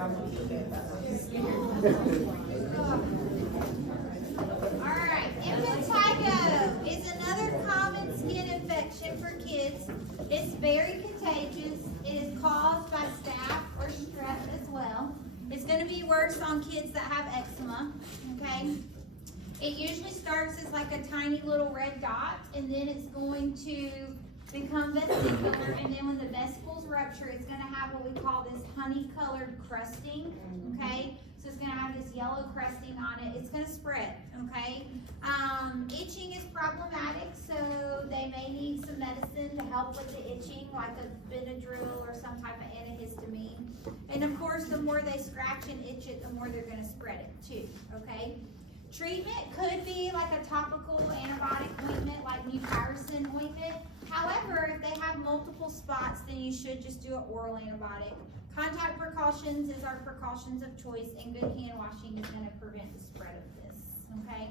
I want to feel bad about it. Alright, impetigo is another common skin infection for kids. It's very contagious. It is caused by staph or strep as well. It's going to be worse on kids that have eczema, okay? It usually starts as like a tiny little red dot, and then it's going to become vesicular, and then when the vesicles rupture, it's going to have what we call this honey-colored crusting, okay? So it's going to have this yellow crusting on it. It's going to spread, okay? Itching is problematic, so they may need some medicine to help with the itching, like a Benadryl or some type of antihistamine. And of course, the more they scratch and itch it, the more they're going to spread it too, okay? Treatment could be like a topical antibiotic ointment, like mupirocin ointment. However, if they have multiple spots, then you should just do an oral antibiotic. Contact precautions is our precautions of choice, and good hand washing is going to prevent the spread of this, okay?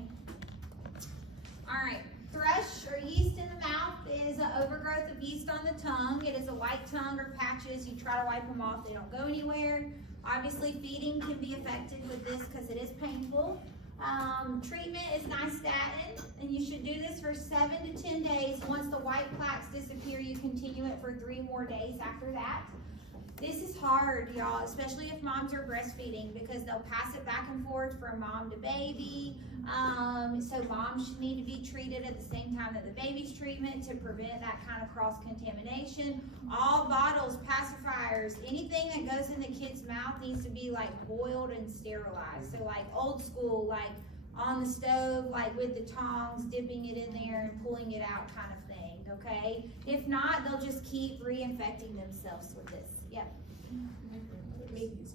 All right, thrush or yeast in the mouth is an overgrowth of yeast on the tongue. It is a white tongue or patches. You try to wipe them off, they don't go anywhere. Obviously, feeding can be affected with this because it is painful. Treatment is nystatin, and you should do this for 7 to 10 days. Once the white plaques disappear, you continue it for 3 more days after that. This is hard, y'all, especially if moms are breastfeeding, because they'll pass it back and forth from mom to baby. So moms should need to be treated at the same time that the baby's treatment to prevent that kind of cross-contamination. All bottles, pacifiers, anything that goes in the kid's mouth needs to be like boiled and sterilized. So like old school, like on the stove, like with the tongs, dipping it in there and pulling it out kind of thing, okay? If not, they'll just keep reinfecting themselves with this. Yep.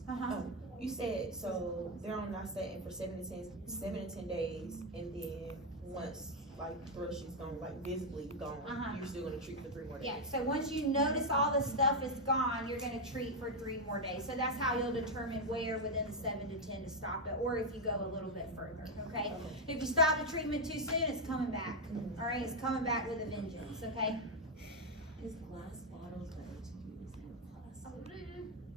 Uh-huh. You said, so they're on nystatin for 7 to 10 days, and then once like thrush is gone, like visibly gone, you're still gonna treat for 3 more days. Yeah, so once you notice all the stuff is gone, you're gonna treat for 3 more days. So that's how you'll determine where within the 7 to 10 to stop it, or if you go a little bit further, okay? If you stop the treatment too soon, it's coming back, all right? It's coming back with a vengeance, okay? Is glass bottles better to use than plastic?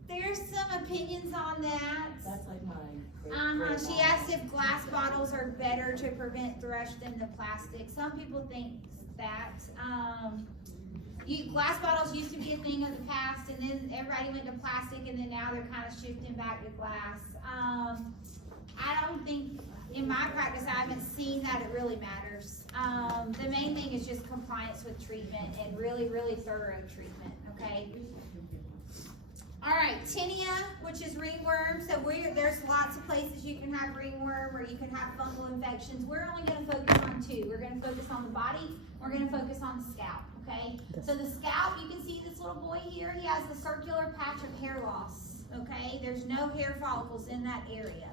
There's some opinions on that. That's like my She asked if glass bottles are better to prevent thrush than the plastic. Some people think that. Glass bottles used to be a thing of the past, and then everybody went to plastic, and then now they're kind of shifting back to glass. I don't think, in my practice, I haven't seen that it really matters. The main thing is just compliance with treatment and really, really thorough treatment, okay? All right, tinea, which is ringworm. So there's lots of places you can have ringworm or you can have fungal infections. We're only going to focus on 2. We're going to focus on the body. We're going to focus on the scalp, okay? So the scalp, you can see this little boy here. He has the circular patch of hair loss, okay? There's no hair follicles in that area.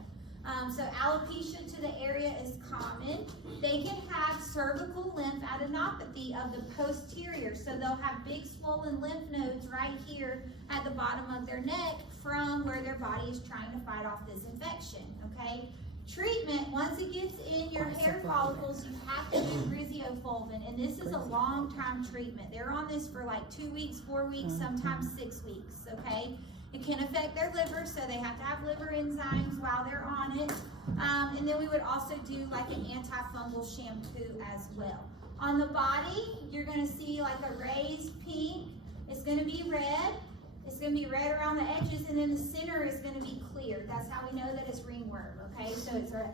So alopecia to the area is common. They can have cervical lymphadenopathy of the posterior. So they'll have big swollen lymph nodes right here at the bottom of their neck from where their body is trying to fight off this infection, okay? Treatment, once it gets in your hair follicles, you have to do griseofulvin, and this is a long-time treatment. They're on this for like 2 weeks, 4 weeks, sometimes 6 weeks, okay? It can affect their liver, so they have to have liver enzymes while they're on it. And then we would also do like an antifungal shampoo as well. On the body, you're going to see like a raised pink. It's going to be red. It's going to be red around the edges, and then the center is going to be clear. That's how we know that it's ringworm, okay? So it's a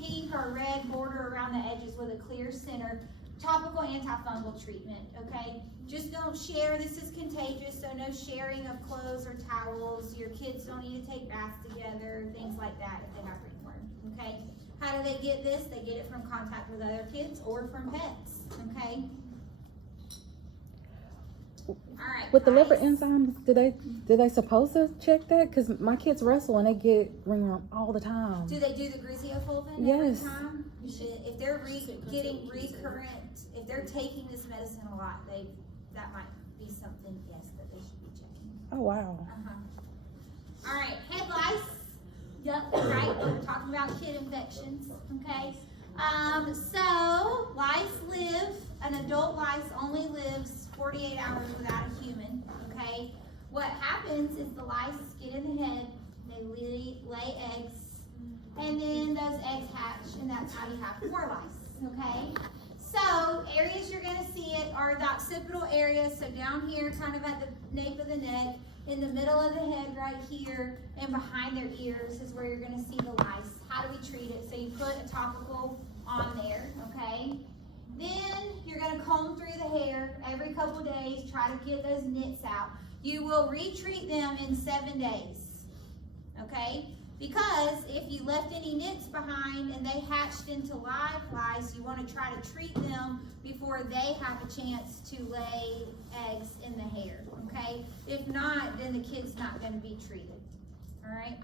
pink or red border around the edges with a clear center. Topical antifungal treatment, okay? Just don't share. This is contagious, so no sharing of clothes or towels. Your kids don't need to take baths together, things like that if they have ringworm, okay? How do they get this? They get it from contact with other kids or from pets, okay? All right. With the liver guys. enzymes, do they supposed to check that? Because my kids wrestle and they get ringworm all the time. Do they do the griseofulvin Yes. every time? If they're getting recurrent, if they're taking this medicine a lot, that might be something, yes, that they should be checking. Oh, wow. All right, head lice. Yep, right. We're talking about kid infections. Okay. So lice live. An adult lice only lives 48 hours without a human. Okay. What happens is the lice get in the head. They lay eggs, and then those eggs hatch, and that's how you have more lice, okay? So, areas you're gonna see it are the occipital area, so down here, kind of at the nape of the neck, in the middle of the head right here, and behind their ears is where you're gonna see the lice. How do we treat it? So you put a topical on there, okay? Then you're gonna comb through the hair every couple days, try to get those nits out. You will retreat them in 7 days, okay? Because if you left any nits behind and they hatched into live lice, you want to try to treat them before they have a chance to lay eggs in the hair, okay? If not, then the kid's not going to be treated, all right?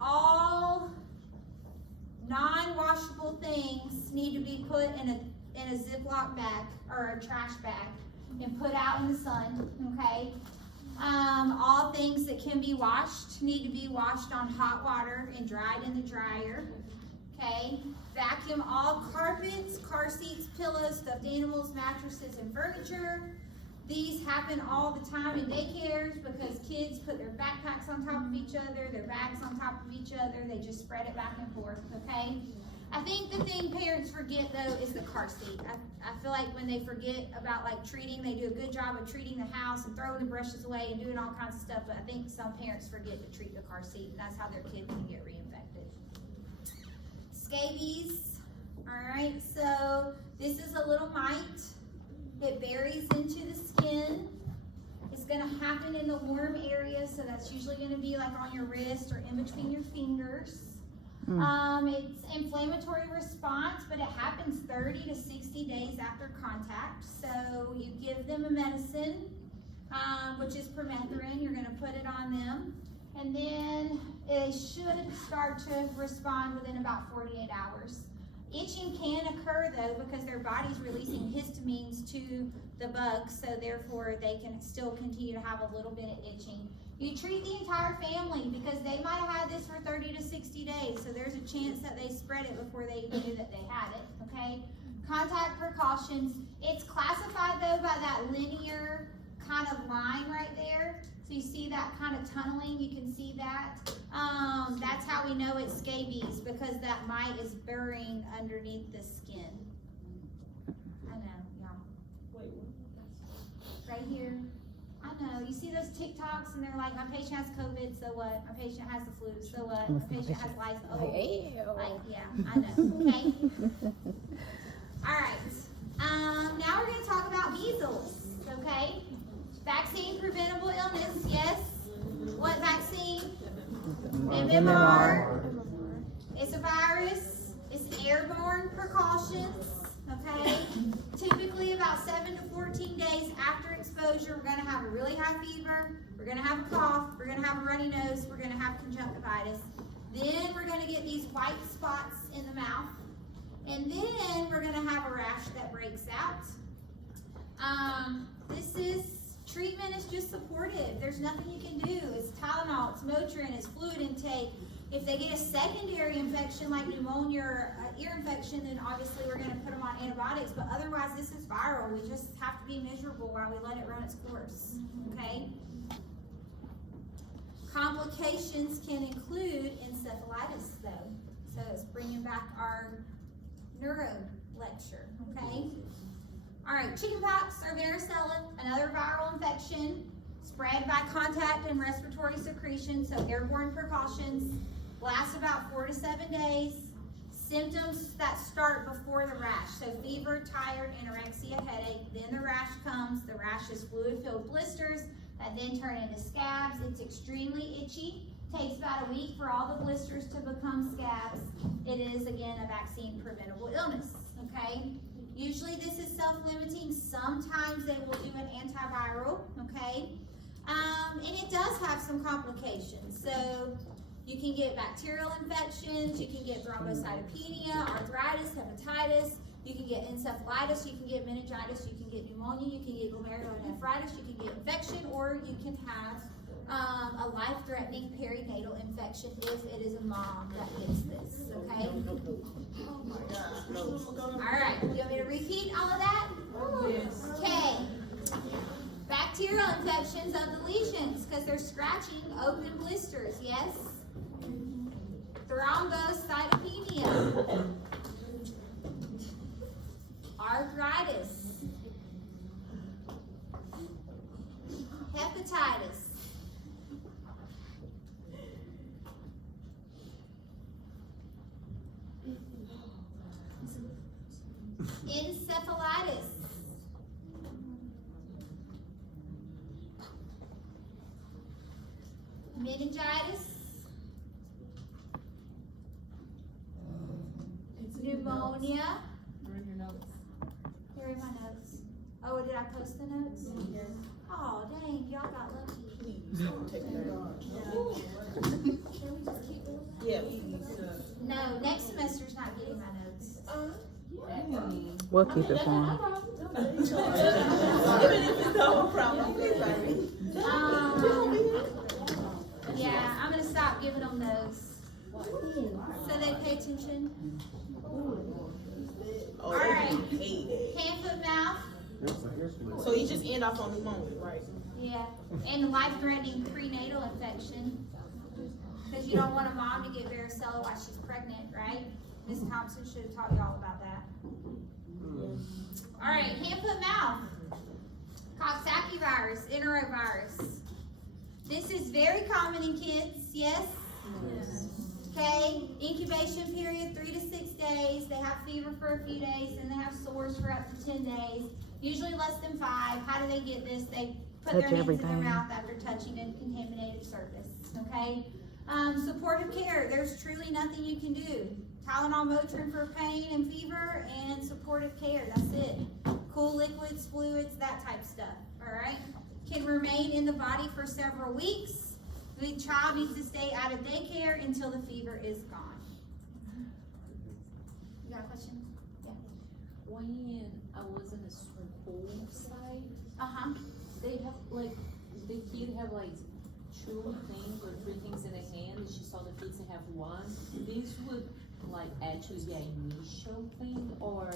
All non-washable things need to be put in a Ziploc bag or a trash bag and put out in the sun, okay? All things that can be washed need to be washed on hot water and dried in the dryer, okay? Vacuum all carpets, car seats, pillows, stuffed animals, mattresses, and furniture. These happen all the time in daycares because kids put their backpacks on top of each other, their bags on top of each other, they just spread it back and forth, okay? I think the thing parents forget though is the car seat. I feel like when they forget about like treating, they do a good job of treating the house and throwing the brushes away and doing all kinds of stuff, but I think some parents forget to treat the car seat, and that's how their kids can get reinfected. Scabies, all right, so this is a little mite. It buries into the skin. It's gonna happen in the warm area, so that's usually gonna be like on your wrist or in between your fingers. It's inflammatory response, but it happens 30 to 60 days after contact. So you give them a medicine, which is permethrin. You're going to put it on them. And then it should start to respond within about 48 hours. Itching can occur though because their body's releasing histamines to the bugs, so therefore they can still continue to have a little bit of itching. You treat the entire family because they might have had this for 30 to 60 days, so there's a chance that they spread it before they knew that they had it, okay? Contact precautions. It's classified though by that linear kind of line right there. So you see that kind of tunneling, you can see that. That's how we know it's scabies, because that mite is burying underneath the skin. I know, y'all. Right here. I know, you see those TikToks and they're like, my patient has COVID, so what? My patient has the flu, so what? My patient has lice, oh. Like, yeah, I know, okay? All right, now we're gonna talk about measles, okay? Vaccine preventable illness, yes. What vaccine? MMR. It's a virus, it's airborne precautions, okay? Typically about 7 to 14 days after exposure, we're gonna have a really high fever, we're gonna have a cough, we're gonna have a runny nose, we're gonna have conjunctivitis. Then we're gonna get these white spots in the mouth. And then we're gonna have a rash that breaks out. Treatment is just supportive. There's nothing you can do. It's Tylenol, it's Motrin, it's fluid intake. If they get a secondary infection like pneumonia or ear infection, then obviously we're going to put them on antibiotics. But otherwise, this is viral. We just have to be miserable while we let it run its course. Okay? Complications can include encephalitis, though. So it's bringing back our neuro lecture. Okay? All right, chickenpox or varicella, another viral infection, spread by contact and respiratory secretion, so airborne precautions, lasts about 4 to 7 days. Symptoms that start before the rash, so fever, tired, anorexia, headache, then the rash comes. The rash is fluid-filled blisters that then turn into scabs. It's extremely itchy. Takes about a week for all the blisters to become scabs. It is, again, a vaccine preventable illness, okay? Usually this is self-limiting. Sometimes they will do an antiviral, okay? And it does have some complications. So you can get bacterial infections, you can get thrombocytopenia, arthritis, hepatitis, you can get encephalitis, you can get meningitis, you can get pneumonia, you can get glomerulonephritis, you can get infection, or you can have a life-threatening perinatal infection if it is a mom that gets this, okay? All right, you want me to repeat all of that? Yes. Okay. Bacterial infections of the lesions, because they're scratching open blisters, yes? Thrombocytopenia. Arthritis. Hepatitis. Encephalitis. Meningitis. Pneumonia. Where are your notes? Here are my notes. Oh, did I post the notes? Yes. Oh, dang, y'all got lucky. Please, don't take that. Can we just keep going? Yeah, please. No, next semester's not getting my notes. We'll keep it for him. Even if it's the whole problem, please, Irene. Yeah, I'm gonna stop giving them those. So they pay attention. Oh, Alright. they hate it. Hand, foot, mouth. So you just end off on pneumonia, right? Yeah. And life-threatening prenatal infection. Because you don't want a mom to get varicella while she's pregnant, right? Ms. Thompson should have taught you all about that. Alright, hand, foot, mouth. Coxsackie virus, enterovirus. This is very common in kids, yes? Okay, incubation period 3 to 6 days. They have fever for a few days, and they have sores for up to 10 days. Usually less than 5. How do they get this? They put their Touch hands in everything. their mouth after touching a contaminated surface. Okay, supportive care. There's truly nothing you can do. Tylenol, Motrin for pain and fever, and supportive care. That's it. Cool liquids, fluids, that type of stuff. All right, can remain in the body for several weeks. The child needs to stay out of daycare until the fever is gone. You got a question? Yeah. When I was in the school side, Uh-huh. they have like, the kid have like 2 things or 3 things in their hand, and she saw the kids and have 1. This would like actually be an initial thing, or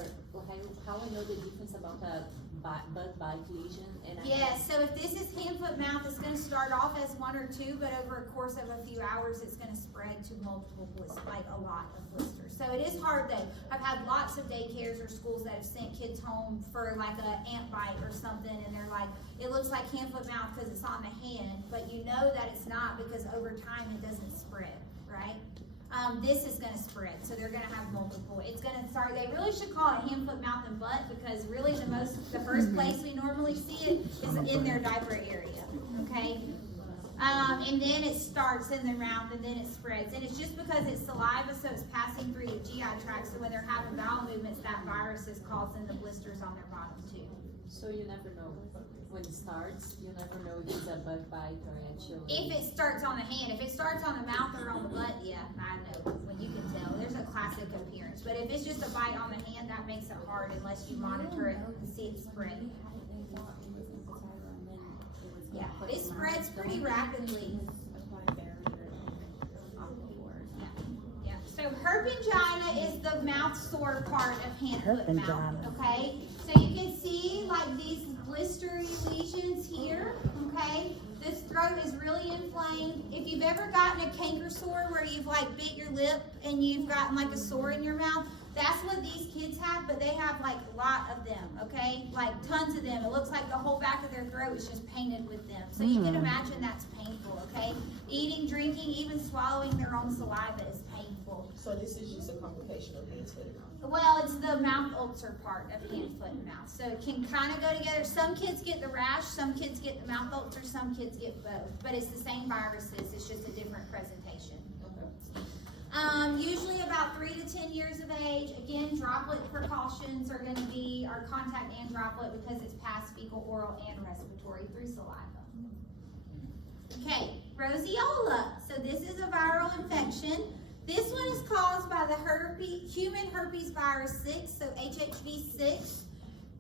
how I know the difference about the bud bite lesion and Yes, so if this is hand, foot, mouth, it's gonna start off as 1 or 2, but over a course of a few hours, it's gonna spread to multiple blisters, like a lot of blisters. So it is hard though. I've had lots of daycares or schools that have sent kids home for like a ant bite or something, and they're like, it looks like hand, foot, mouth because it's on the hand, but you know that it's not because over time it doesn't spread, right? This is gonna spread, so they're gonna have multiple. It's gonna start, they really should call it hand, foot, mouth, and butt, because really the first place we normally see it is in their diaper area, okay? And then it starts in their mouth, and then it spreads. And it's just because it's saliva, so it's passing through the GI tract, so when they're having bowel movements, that virus is causing the blisters on their bottom too. so you never know when it starts. You never know if it's a bug bite or actually. If it starts on the hand, if it starts on the mouth or on the butt, yeah, I know, when you can tell. There's a classic appearance. But if it's just a bite on the hand, that makes it hard unless you monitor it and see it spread. Yeah, but it spreads pretty rapidly. Yeah. So herpingina is the mouth sore part of hand, foot, mouth, Herpingina. okay? So you can see like these blistery lesions here, okay? This throat is really inflamed. If you've ever gotten a canker sore where you've like bit your lip and you've gotten like a sore in your mouth, that's what these kids have, but they have like a lot of them, okay? Like tons of them. It looks like the whole back of their throat is just painted with them. So you can imagine that's painful, okay? Eating, drinking, even swallowing their own saliva is painful. So this is just a complication of hand, foot, and mouth. Well, it's the mouth ulcer part of hand, foot, and mouth. So it can kind of go together. Some kids get the rash, some kids get the mouth ulcer, some kids get both. But it's the same viruses, it's just a different presentation. Usually about 3 to 10 years of age. Again, droplet precautions are going to be our contact and droplet because it's past fecal, oral, and respiratory through saliva. Okay, roseola. So this is a viral infection. This one is caused by the human herpes virus 6, so HHV6.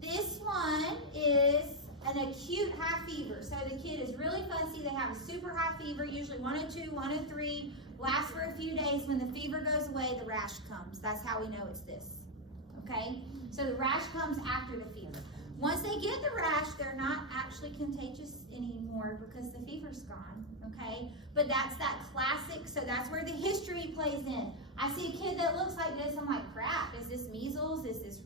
This one is an acute high fever. So the kid is really fussy. They have a super high fever, usually 102, 103. Lasts for a few days. When the fever goes away, the rash comes. That's how we know it's this. Okay? So the rash comes after the fever. Once they get the rash, they're not actually contagious anymore because the fever's gone, okay? But that's that classic, so that's where the history plays in. I see a kid that looks like this, I'm like, crap, is this measles? Is this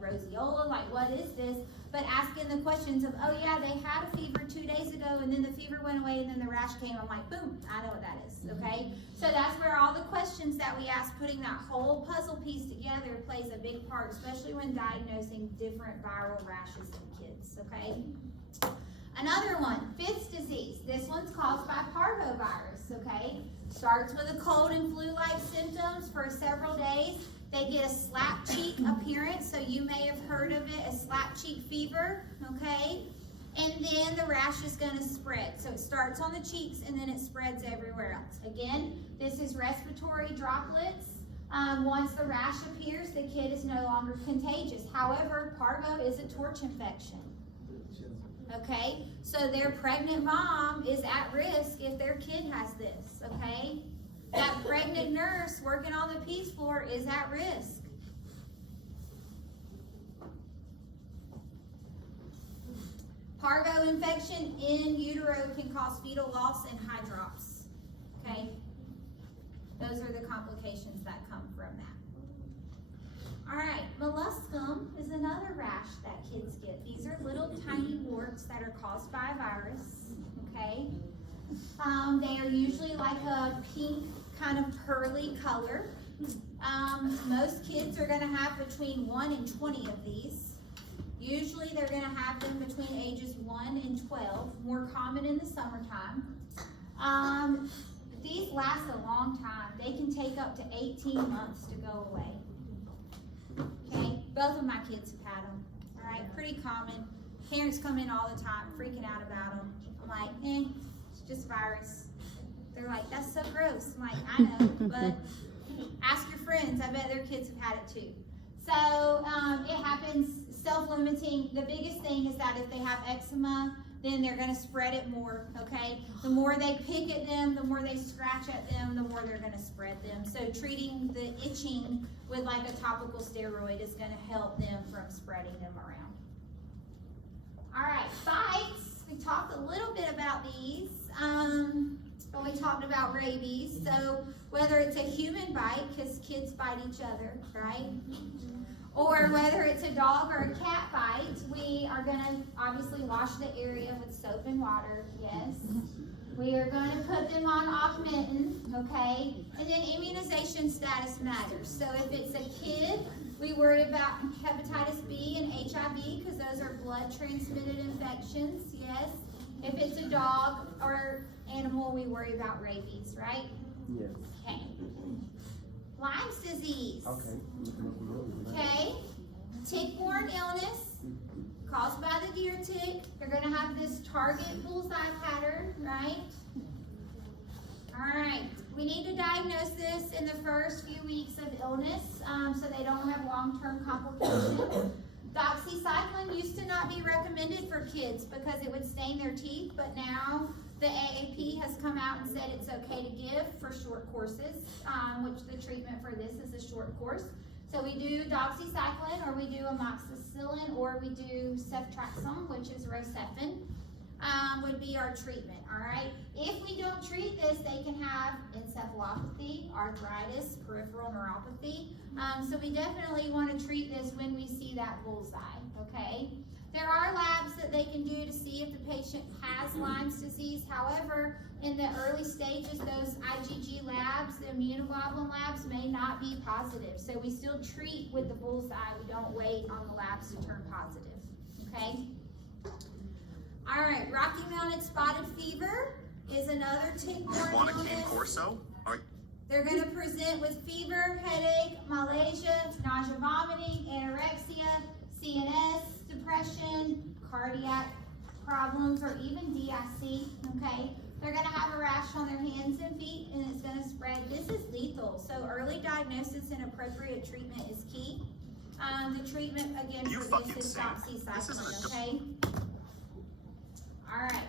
roseola? Like, what is this? But asking the questions of, oh yeah, they had a fever 2 days ago, and then the fever went away, and then the rash came. I'm like, boom, I know what that is, okay? So that's where all the questions that we ask, putting that whole puzzle piece together plays a big part, especially when diagnosing different viral rashes in kids, okay? Another one, Fitz disease. This one's caused by parvovirus, okay? Starts with a cold and flu-like symptoms for several days. They get a slap cheek appearance, so you may have heard of it, a slap cheek fever, okay? And then the rash is going to spread. So it starts on the cheeks and then it spreads everywhere else. Again, this is respiratory droplets. Once the rash appears, the kid is no longer contagious. However, parvo is a torch infection. Okay, so their pregnant mom is at risk if their kid has this, okay? That pregnant nurse working on the PEDS floor is at risk. Parvo infection in utero can cause fetal loss and high drops, okay? Those are the complications that come from that. All right, molluscum is another rash that kids get. These are little tiny warts that are caused by a virus, okay? They are usually like a pink kind of pearly color. Most kids are going to have between 1 and 20 of these. Usually they're going to have them between ages 1 and 12, more common in the summertime. These last a long time. They can take up to 18 months to go away. Okay, both of my kids have had them. All right, pretty common. Parents come in all the time freaking out about them. I'm like, it's just virus. They're like, that's so gross. I'm like, I know, but ask your friends. I bet their kids have had it too. So it happens self-limiting. The biggest thing is that if they have eczema, then they're going to spread it more, okay? The more they pick at them, the more they scratch at them, the more they're going to spread them. So treating the itching with like a topical steroid is going to help them from spreading them around. All right, bites. We talked a little bit about these. When we talked about rabies, so whether it's a human bite, because kids bite each other, right? Or whether it's a dog or a cat bite, we are going to obviously wash the area with soap and water, yes. We are going to put them on Augmentin, okay? And then immunization status matters. So if it's a kid, we worry about hepatitis B and HIV because those are blood-transmitted infections, yes. If it's a dog or animal, we worry about rabies, right? Yes. Okay. Lyme's disease. Okay. Tick-borne illness caused by the deer tick. They're going to have this target bullseye pattern, right? All right. We need to diagnose this in the first few weeks of illness so they don't have long-term complications. Doxycycline used to not be recommended for kids because it would stain their teeth, but now the AAP has come out and said it's okay to give for short courses, which the treatment for this is a short course. So we do doxycycline, or we do amoxicillin, or we do ceftriaxone, which is Rocephin, would be our treatment, all right? If we don't treat this, they can have encephalopathy, arthritis, peripheral neuropathy. So we definitely want to treat this when we see that bullseye, okay? There are labs that they can do to see if the patient has Lyme's disease. However, in the early stages, those IgG labs, the immunoglobulin labs, may not be positive. So we still treat with the bullseye. We don't wait on the labs to turn positive, okay? All right, Rocky Mountain spotted fever is another tick-borne Want a illness. cane corso? They're going to present with fever, headache, malaise, nausea, vomiting, anorexia, CNS, depression, cardiac problems, or even DIC, okay? They're going to have a rash on their hands and feet, and it's going to spread. This is lethal, so early diagnosis and appropriate treatment is key. The treatment, again, for this is doxycycline, okay? All right.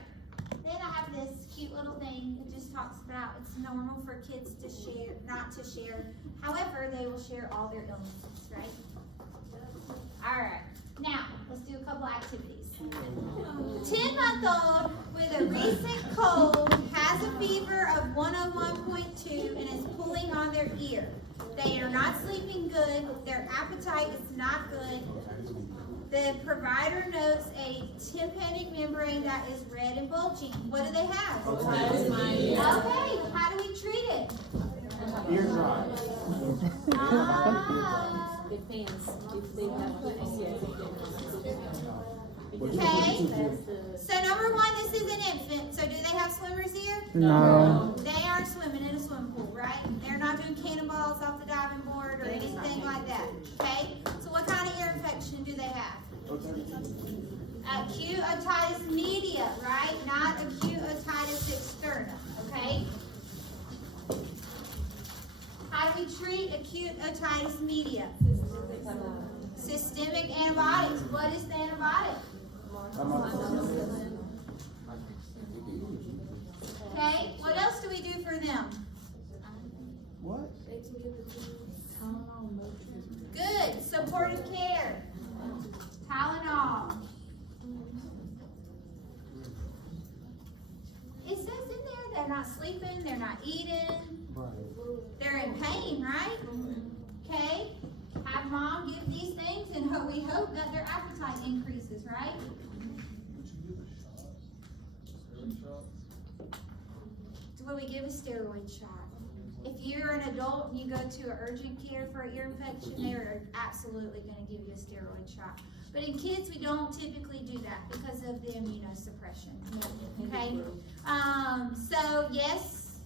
Then I have this cute little thing. It just talks about it's normal for kids to share, not to share. However, they will share all their illnesses, right? All right. Now, let's do a couple activities. 10-month-old with a recent cold has a fever of 101.2 and is pulling on their ear. They are not sleeping good. Their appetite is not good. The provider notes a tympanic membrane that is red and bulging. What do they have? Okay, how do we treat it? Ear dry. Depends if they have Okay. So number one, this is an infant. So do they have swimmers here? No. They aren't swimming in a swimming pool, right? They're not doing cannonballs off the diving board or anything like that. Okay? So what kind of ear infection do they have? Acute otitis media, right? Not acute otitis externa, okay? How do we treat acute otitis media? Systemic antibiotics. What is the antibiotic? Okay, what else do we do for them? What? Good, supportive care. Tylenol. It says in there they're not sleeping, they're not eating, they're in pain, right? Okay, have mom give these things and we hope that their appetite increases, right? Will we give a steroid shot? If you're an adult and you go to urgent care for an ear infection, they're absolutely going to give you a steroid shot. But in kids, we don't typically do that because of the immunosuppression. Okay? So yes,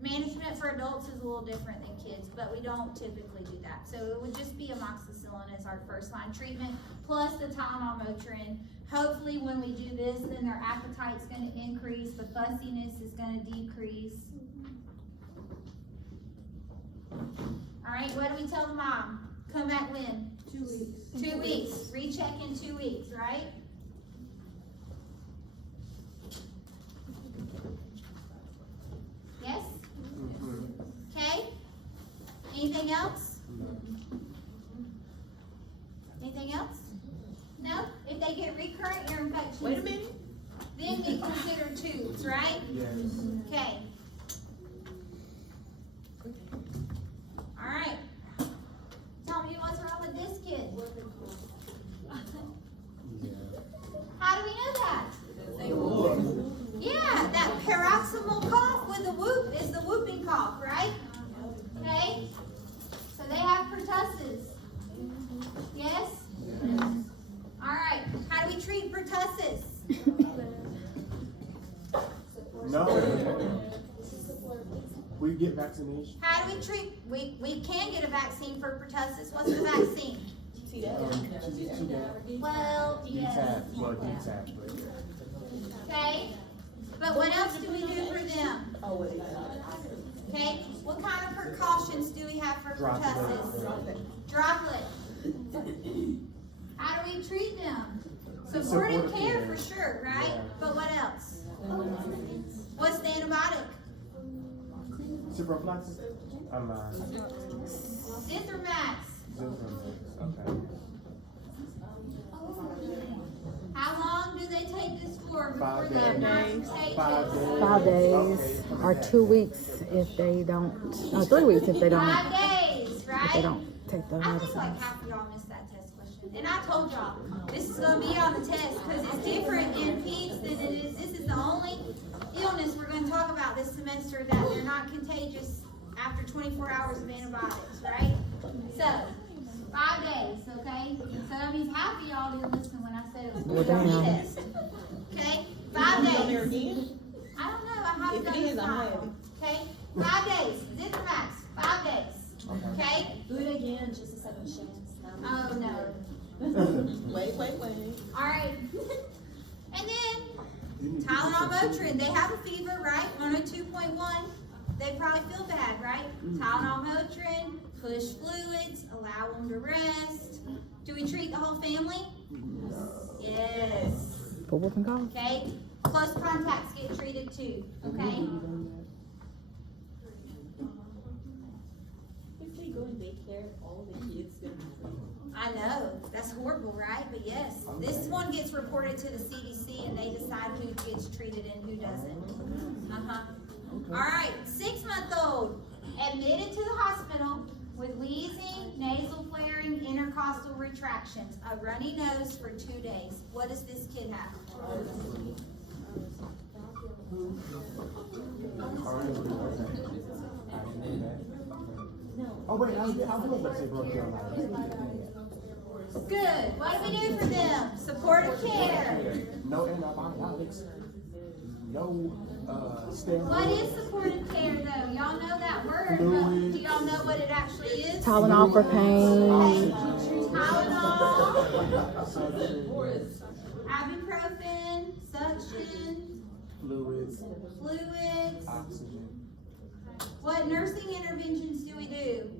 management for adults is a little different than kids, but we don't typically do that. So it would just be amoxicillin as our first line treatment, plus the Tylenol Motrin. Hopefully when we do this, then their appetite's going to increase, the fussiness is going to decrease. All right, what do we tell the mom? Come back when? 2 weeks. 2 weeks. Recheck in 2 weeks, right? Yes? Okay. Anything else? Anything else? No? If they get recurrent ear infections, Wait a minute. then we consider tubes, right? Yes. Okay. All right. Tell me what's wrong with this kid. How do we know that? Yeah, that paroxysmal cough with a whoop is the whooping cough, right? Okay. So they have pertussis. Yes? All right. How do we treat pertussis? No. We get vaccination. How do we treat? We can get a vaccine for pertussis. What's the vaccine? Well, yes. DTaP. Okay. But what else do we do for them? Oh, wait. Okay. What kind of precautions do we have for pertussis? Droplet. How do we treat them? Supportive care for sure, right? Yeah. But what else? What's the antibiotic? Ciprofloxacin? Zithromax. Okay. How long do they take this for before 5 they're not days. contagious? 5 days. 5 days or 2 weeks if they don't. 3 weeks if they don't. 5 days, right? If they don't take the I think medicine. like half of y'all missed that test question. And I told y'all, this is going to be on the test because it's different in peds than it is. This is the only illness we're going to talk about this semester that they're not contagious after 24 hours of antibiotics, right? So, 5 days, okay? So that means half of y'all didn't listen when I said it was Well, going to be a damn. test. Okay? 5 You on there days. again? I don't know. I haven't If it done is, this I'm time. happy. Okay? 5 days. Zithromax. 5 days. Okay? Do it again, just a second chance. Oh no. Wait. All right. And then Tylenol Motrin. They have a fever, right? 102.1. They probably feel bad, right? Tylenol Motrin, push fluids, allow them to rest. Do we treat the whole family? Yes. For whooping cough? Okay. Close contacts get treated too. Okay. If they go in daycare, all the kids gonna be. I know. That's horrible, right? But yes, this one gets reported to the CDC and they decide who gets treated and who doesn't. All right, 6-month-old admitted to the hospital with wheezing, nasal flaring, intercostal retractions, a runny nose for 2 days. What does this kid have? Oh wait, I was about to say North Carolina. Good. What do we do for them? Supportive care. No antibiotics. No steroids. What is supportive care though? Y'all know that word, but do y'all know what it actually is? Tylenol for pain. Tylenol, ibuprofen, suction, Fluids. Oxygen. What nursing interventions do we do?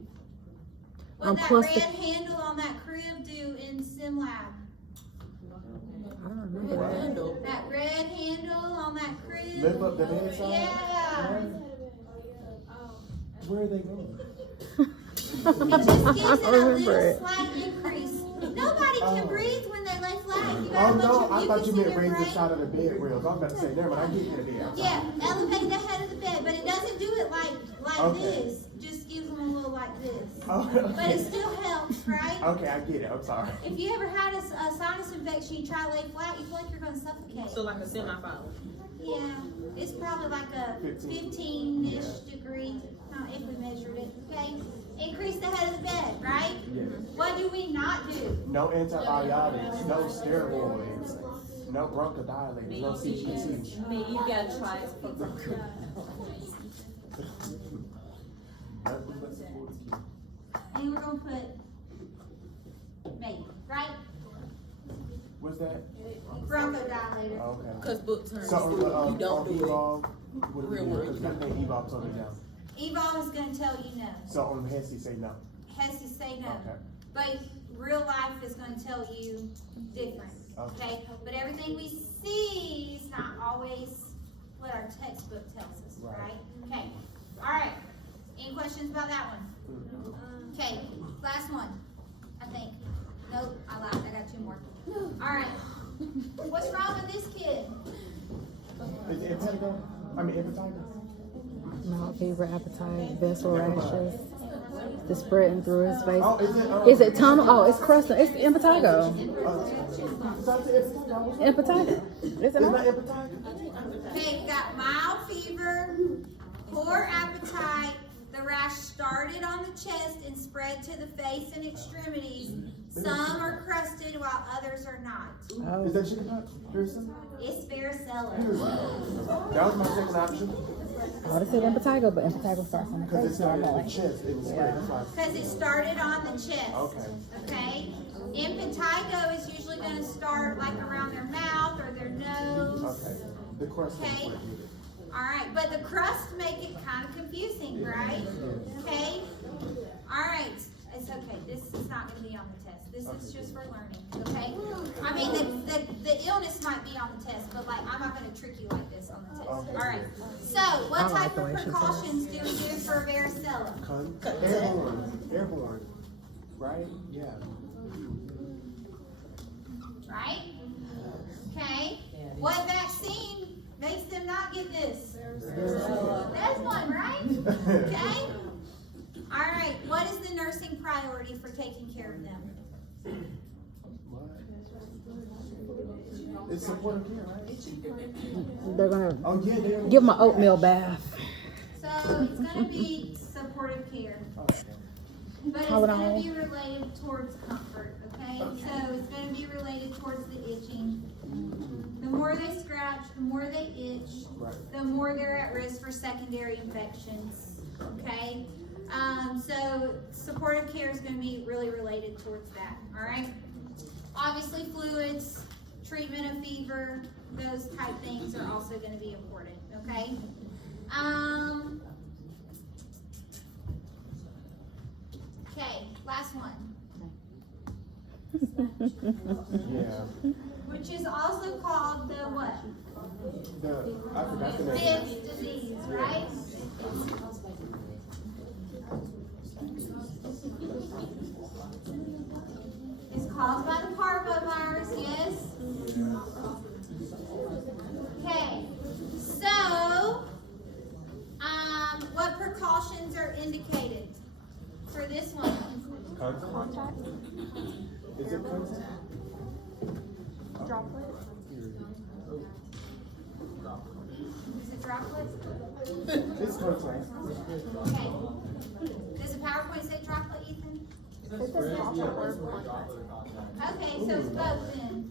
What that Plus red the- handle on that crib do in SimLab? I don't remember. That red handle on that crib? Lift up the bedside. Yeah. Where are they going? It just gives it a remember little it. slight increase. Nobody can breathe when they lay flat. You got Oh a bunch no, of I thought mucus you in meant your raise the brain. side of the bed rails. I was about to say, never mind, I get you there. Yeah, elevate the head of the bed, but it doesn't do it like Okay. this. Just gives them a little like this. Oh, But it still helps, right? okay, I get it. I'm sorry. If you ever had a sinus infection, you try to lay flat, you feel like you're gonna suffocate. So like a semi-final. Yeah, it's probably like a 15. 15-ish degree, if we measured it, okay? Increase the head of the bed, right? Yes. What do we not do? No antibiotics, no steroids, no bronchodilators, no CPT. Maybe you gotta try fever. Nothing but supportive care. And we're gonna put maybe, right? What's that? Bronchodilator. Okay. Cause book terms, So, you don't do it. Evolve, what do we Real do? world. Because I think Evolve told me no. Evolve is gonna tell you no. So on Hesse, say no. Has to say no. Okay. But real life is gonna tell you different, okay? But everything we see is not always what our textbook tells us, Right. right? Okay, all right. Any questions about that one? Okay, last one, I think. Nope, I lied, I got 2 more. All right. What's wrong with this kid? Is it impetigo? I mean, impetigo? Mild fever, appetite, vessel rashes. The spreading through his face. Oh, Is it tunnel? Oh, it's crusting. It's impetigo. Is that the impetigo? Impetigo. Is it Isn't not? that impetigo? Okay, you got mild fever, poor appetite. The rash started on the chest and spread to the face and extremities. Some are crusted while others are not. Oh. Is that chickenpox? Pearson? It's varicella. That was my second option. I would have said impetigo, but impetigo starts on the Because it face started in the normally. chest. It was spread. That's why. Because it started on the chest. Okay. Okay? Impetigo is usually going to start like around their mouth or their nose. Okay. The crust is Okay. what it is. All right, but the crust make it kind of confusing, right? Okay? All right, it's okay. This is not going to be on the test. This is just for learning, okay? I mean, the illness might be on the test, but like, I'm not going to trick you like this on the test. All right. So, what I like type the of way she said it. precautions do we do for varicella? Airborne. Airborne. Right? Yeah. Right? Okay. What vaccine makes them not get this? That's one, right? Okay. All right. What is the nursing priority for taking care of them? It's supportive care, right? They're gonna Oh, yeah, they're. give them an oatmeal bath. So it's going to be supportive care, Okay. but it's going Tylenol. to be related towards comfort. Okay. So it's going to be related towards the itching. The more they scratch, the more they itch, Right. the more they're at risk for secondary infections, okay? So supportive care is going to be really related towards that, all right? Obviously fluids, treatment of fever, those type things are also going to be important, okay? Okay, last one, Yeah. which is also called the what? I forgot the name. Fifth disease, right? It's caused by the What precautions are indicated for this one? Contact? Is it contact? Is it droplets? It's contact. Okay. Does the PowerPoint say droplet, Ethan? Okay, so it's both then.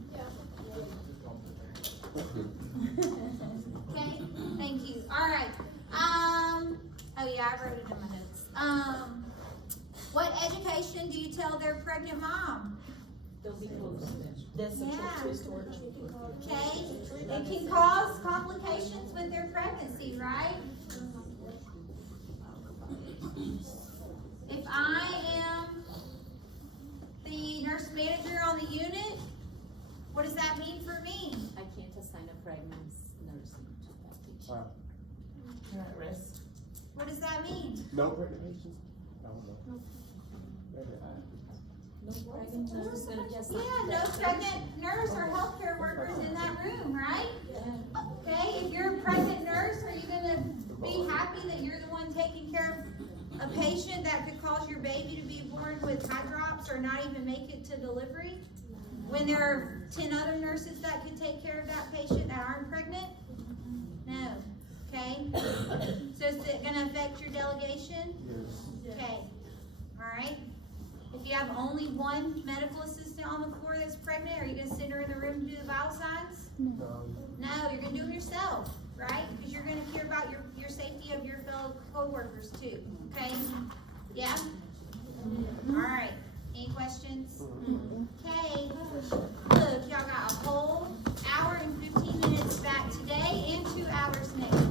Okay, thank you. All right. Oh yeah, I wrote it in my notes. What education do you tell their pregnant mom? They'll be close to them. That's a Yeah. trick twist torch. Okay, it can cause complications with their pregnancy, right? If I am the nurse manager on the unit, what does that mean for me? I can't assign a pregnant nursing to that patient. Rest. What does that mean? No pregnant patients? No. No pregnant nurse is gonna be assigned. Yeah, no pregnant nurse or healthcare workers in that room, right? Okay, if you're a pregnant nurse, are you gonna be happy that you're the one taking care of a patient that could cause your baby to be born with high drops or not even make it to delivery? When there are 10 other nurses that could take care of that patient that aren't pregnant? No, okay? So is it gonna affect your delegation? Yes. Okay, all right. If you have only one medical assistant on the floor that's pregnant, are you gonna send her in the room to do the vital signs? No. No, you're gonna do it yourself, right? Because you're gonna care about your safety of your fellow co-workers too, okay? Yeah? All right, any questions? Okay, look, y'all got a whole hour and 15 minutes back today and 2 hours next